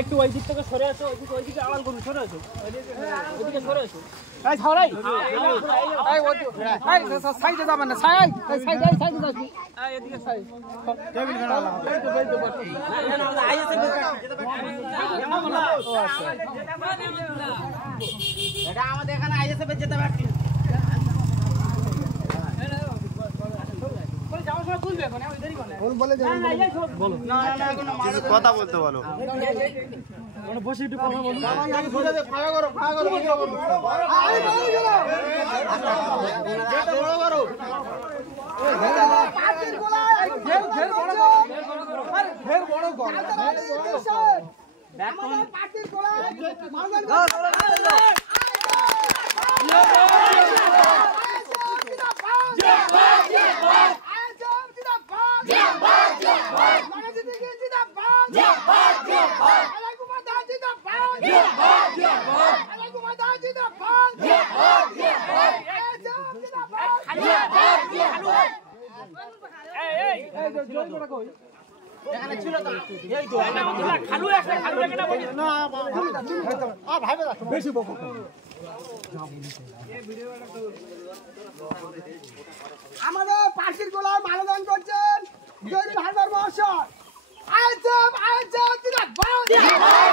একটু ওই দিক থেকে সরে আসো, ওইদিকে আড়াল করুন, সরে আসো, ওইদিকে সরে আসো। এই ছাড়াই এই সাইডে যাবেন না, সাইডে যাচ্ছি, এদিকে সাইড টেবিল ফেলা লাগা এটা আমাদের এখানে আইএসএফ এর যেতে পারছি কথা বলতে বলো, বসে একটু কথা বলুন। আমাদের পাখির গোলায় মানবদান করছেন জয়নুল হায়দার মহাশয়। আইএসএফ আইএসএফ জিন্দাবাদ, জিন্দাবাদ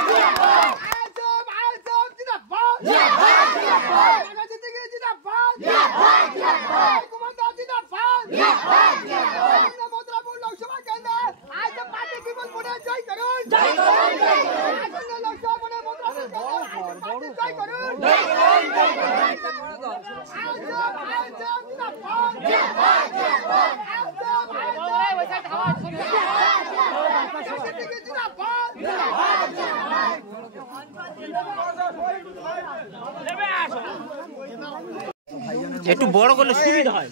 আইএসএফ আইএসএফ জিন্দাবাদ, জিন্দাবাদ জিন্দাবাদ রাজনীতিকে জিন্দাবাদ, জিন্দাবাদ জিন্দাবাদ কুমারদা জিন্দাবাদ, জিন্দাবাদ জিন্দাবাদ মথুরাপুর লোকসভা কেন্দ্রে আইএসএফ পার্টি বিপুল ভোটে জয় করুন, জয় করুন, জয় করুন আসন্ন লোকসভা ভোটে মথুরাপুর কেন্দ্রে জয় করুন, জয় করুন, জয় করুন আইএসএফ আইএসএফ জিন্দাবাদ, জিন্দাবাদ জিন্দাবাদ আইএসএফ একটু বড় করলে সুবিধা হয়।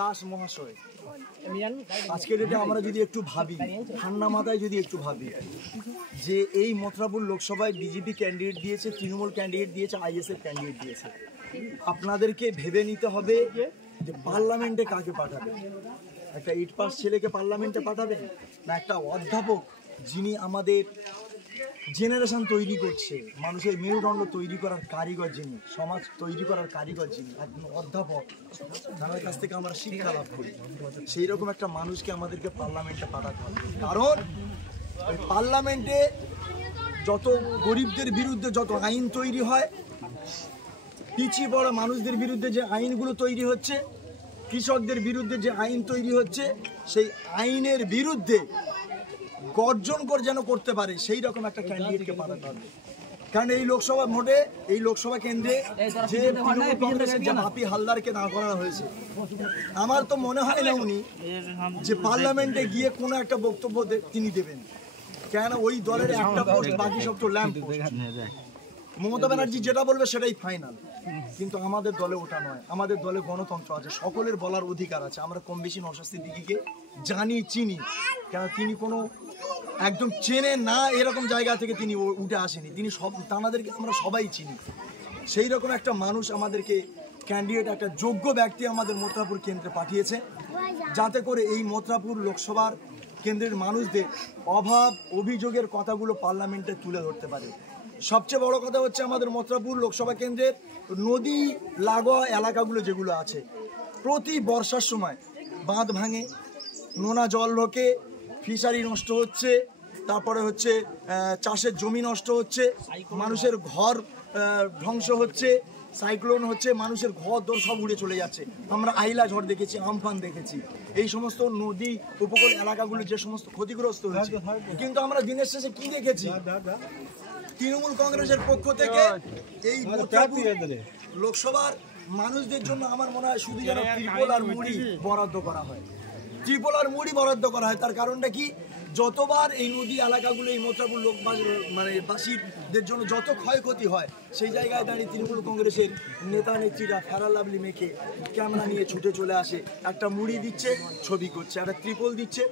দাস মহাশয়, আজকে ডেটে আমরা যদি একটু ভাবি, ঠান্ডা মাথায় যদি একটু ভাবি যে এই মথুরাপুর লোকসভায় বিজেপি ক্যান্ডিডেট দিয়েছে, তৃণমূল ক্যান্ডিডেট দিয়েছে, আইএসএফ ক্যান্ডিডেট দিয়েছে, আপনাদেরকে ভেবে নিতে হবে যে পার্লামেন্টে কাকে পাঠাবেন। একটা 8 পাস ছেলেকে পার্লামেন্টে পাঠাবেন, না একটা অধ্যাপক যিনি আমাদের জেনারেশন তৈরি করছে, মানুষের মেরুদণ্ড তৈরি করার কারিগর যিনি, সমাজ তৈরি করার কারিগর যিনি, একজন অধ্যাপক, তার কাছ থেকে আমরা শিক্ষা লাভ করি, সেই রকম একটা মানুষকে আমাদেরকে পার্লামেন্টে পাঠাতে হবে। কারণ ওই পার্লামেন্টে যত গরিবদের বিরুদ্ধে যত আইন তৈরি হয়, পিছিয়ে পড়া মানুষদের বিরুদ্ধে যে আইনগুলো তৈরি হচ্ছে, কৃষকদের বিরুদ্ধে যে আইন তৈরি হচ্ছে, সেই আইনের বিরুদ্ধে গর্জন করে যেন করতে পারে সেই রকম একটা ক্যান্ডিডেটকে পাঠাতে হবে। কারণ এই লোকসভা ভোটে, এই লোকসভা কেন্দ্রে যে তৃণমূল কংগ্রেসের যে বাপি হালদারকে দাঁড় করানো হয়েছে, আমার তো মনে হয় না উনি যে পার্লামেন্টে গিয়ে কোনো একটা বক্তব্য তিনি দেবেন। কেন ওই দলের একটা পোস্ট, বাকি সব তো ল্যাম্প পোস্ট। মমতা ব্যানার্জি যেটা বলবে সেটাই ফাইনাল, কিন্তু আমাদের দলে ওটা নয়। আমাদের দলে গণতন্ত্র আছে, সকলের বলার অধিকার আছে। আমরা কম বেশি নওশাদ সিদ্দিকীকে জানি, চিনি, কেন তিনি কোনো একদম চেনে না এরকম জায়গা থেকে তিনি উঠে আসেনি, তিনি সব তানাদেরকে আমরা সবাই চিনি। সেই রকম একটা মানুষ আমাদেরকে ক্যান্ডিডেট, একটা যোগ্য ব্যক্তি আমাদের মথুরাপুর কেন্দ্রে পাঠিয়েছে, যাতে করে এই মথুরাপুর লোকসভার কেন্দ্রের মানুষদের অভাব অভিযোগের কথাগুলো পার্লামেন্টে তুলে ধরতে পারে। সবচেয়ে বড় কথা হচ্ছে আমাদের মথুরাপুর লোকসভা কেন্দ্রের নদী লাগোয়া এলাকাগুলো যেগুলো আছে, প্রতি বর্ষার সময় বাঁধ ভাঙে, নোনা জল ঢোকে, ফিশারি নষ্ট হচ্ছে, তারপরে হচ্ছে চাষের জমি নষ্ট হচ্ছে, মানুষের ঘর ধ্বংস হচ্ছে, সাইক্লোন হচ্ছে, মানুষের ঘর দর সব উড়ে চলে যাচ্ছে। আমরা আইলা ঝড় দেখেছি, আমফান দেখেছি, এই সমস্ত নদী উপকূল এলাকাগুলো যে সমস্ত ক্ষতিগ্রস্ত হয়েছে। কিন্তু আমরা দিনের শেষে কি দেখেছি, তৃণমূল কংগ্রেসের পক্ষ থেকে এই লোকসভার মানুষদের জন্য আমার মনে হয় শুধু যেন ত্রিপল আর মুড়ি বরাদ্দ করা হয়, ত্রিপল আর মুড়ি বরাদ্দ করা হয়। তার কারণটা কি, যতবার এই নদী এলাকাগুলো, এই মথুরাপুর বাসীদের জন্য যত ক্ষয়ক্ষতি হয়, সেই জায়গায় দাঁড়িয়ে তৃণমূল কংগ্রেসের নেতা নেত্রীরা ফেরার লাভলি মেখে ক্যামেরা নিয়ে ছুটে চলে আসে, একটা মুড়ি দিচ্ছে, ছবি করছে, একটা ত্রিপল দিচ্ছে,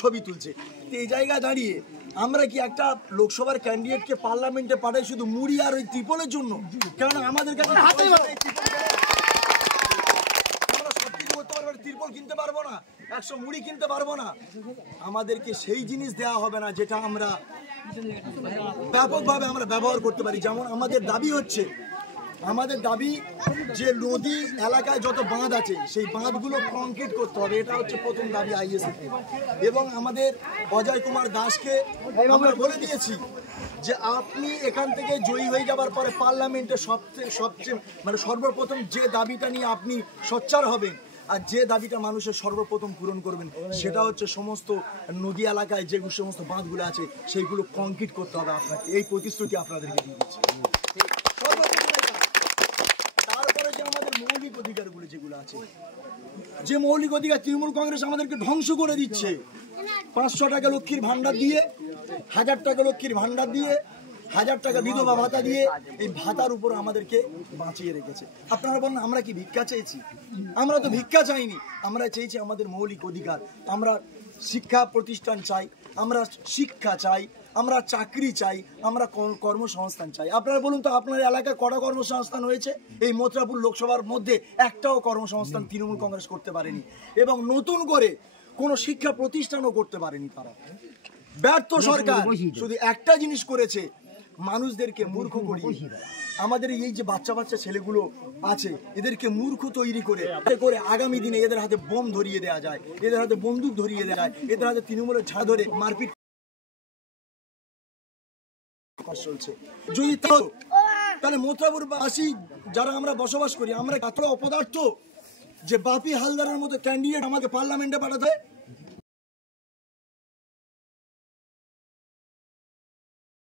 ছবি তুলছে। তো এই জায়গায় দাঁড়িয়ে আমরা কি একটা লোকসভার ক্যান্ডিডেটকে পার্লামেন্টে পাঠাই শুধু মুড়ি আর ওই ত্রিপলের জন্য? কারণ আমাদের কাছে ত্রিপল কিনতে পারবো না, 100 মুড়ি কিনতে পারবো না। আমাদেরকে সেই জিনিস দেওয়া হবে না যেটা আমরা ব্যাপকভাবে আমরা ব্যবহার করতে পারি। যেমন আমাদের দাবি হচ্ছে, আমাদের দাবি যে নদী এলাকায় যত বাঁধ আছে সেই বাঁধগুলো কংক্রিট করতে হবে, এটা হচ্ছে প্রথম দাবি আইএসএফ। এবং আমাদের অজয় কুমার দাসকে আমরা বলে দিয়েছি যে আপনি এখান থেকে জয়ী হয়ে যাবার পরে পার্লামেন্টে সবচেয়ে মানে সর্বপ্রথম যে দাবিটা নিয়ে আপনি সোচ্চার হবেন আর যে দাবিটা মানুষের সর্বপ্রথম পূরণ করবেন সেটা হচ্ছে সমস্ত নদী এলাকায় যে সমস্ত বাঁধগুলো আছে সেইগুলো কংক্রিট করতে হবে আপনাকে। এই প্রতিশ্রুতি আপনাদেরকে দিয়ে দিচ্ছি। তারপরে যে আমাদের মৌলিক অধিকারগুলো যেগুলো আছে, যে মৌলিক অধিকার তৃণমূল কংগ্রেস আমাদেরকে ধ্বংস করে দিচ্ছে। 500 টাকা লক্ষ্মীর ভান্ডার দিয়ে, 1000 টাকা লক্ষ্মীর ভান্ডার দিয়ে, 1000 টাকা বিধবা ভাতা দিয়ে এই ভাতার উপর আমাদেরকে বাঁচিয়ে রেখেছে। আপনারা বলেন আমরা কি ভিক্ষা চেয়েছি? আমরা তো ভিক্ষা চাইনি, আমরা চেয়েছি আমাদের মৌলিক অধিকার। আমরা শিক্ষা প্রতিষ্ঠান চাই, আমরা শিক্ষা চাই, আমরা চাকরি চাই, আমরা কর্মসংস্থান চাই। আপনারা বলুন তো আপনার এলাকায় কটা কর্মসংস্থান হয়েছে? এই মথুরাপুর লোকসভার মধ্যে একটাও কর্মসংস্থান তৃণমূল কংগ্রেস করতে পারেনি এবং নতুন করে কোনো শিক্ষা প্রতিষ্ঠানও করতে পারেনি তারা। ব্যর্থ সরকার শুধু একটা জিনিস করেছে, মানুষদেরকে মূর্খ করিয়ে আমাদের এই যে বাচ্চা বাচ্চা ছেলেগুলো আছে এদেরকে মূর্খ তৈরি করে আগামী দিনে এদের হাতে বোম ধরিয়ে দেওয়া যায়, এদের হাতে বন্দুক ধরিয়ে দেওয়া যায়, এদের হাতে তৃণমূলের ঝাঁ ধরে মারপিট চলছে। যদি তাহলে মথুরাপুরবাসী যারা আমরা বসবাস করি আমরা এত অপদার্থ যে বাপি হালদারের মতো ক্যান্ডিডেট আমাকে পার্লামেন্টে পাঠাতে